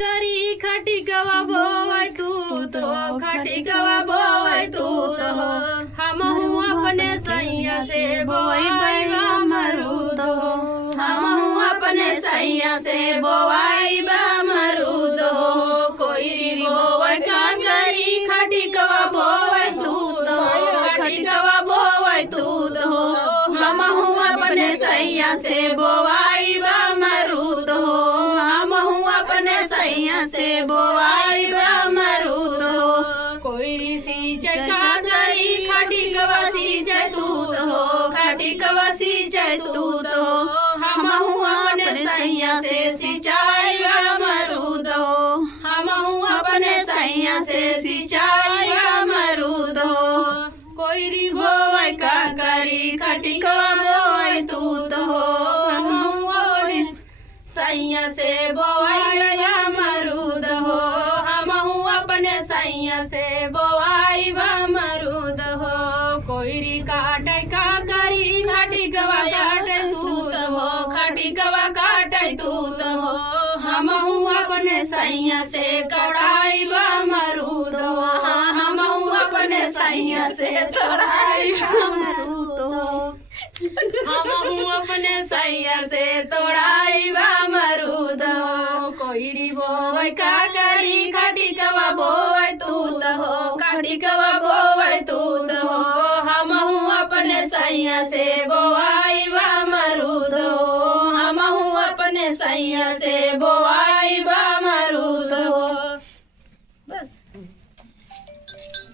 करी खटी गवा बोवै तू तो खटी गवा बोवै तू तो हम अपने सैया से बोवाई अमरूद हो हम अपने सैया से बोवाई अमरूद हो कोई भी बोवै का करी खटी गवा बोवै तू तो खटी गवा बोवै तू तो हम अपने सैया से बोवाई अमरूद हो हम अपने सैया से बोवाई अमरूद हो कोई सींचे का करी खटी गवा सींचे तूत हो खटी गवा सींचे तूत हो हम अपने सैया से सिंचाई अमरूद हो हम अपने सैया से सिंचाई अमरूद हो कोई री बोवै का करी खटी गवा बोवै तूत हो हम अपने सैया से बोवाई अमरूद हो हम अपने सैया से बोवाई अमरूद हो कोई री काटे का करी खटी गवा काटे तूत हो खटी गवा काटे तूत हो हम अपने सैया से कड़ाई अमरूद हो हम अपने सैया से तोड़ाई अमरूद हो हम अपने सैया से तोड़ाई अमरूद हो कोई री बोवै का करी खटी गवा बोवै तूत हो खटी गवा बोवै तूत हो हम अपने सैया से बोवाई अमरूद हो हम अपने सैया से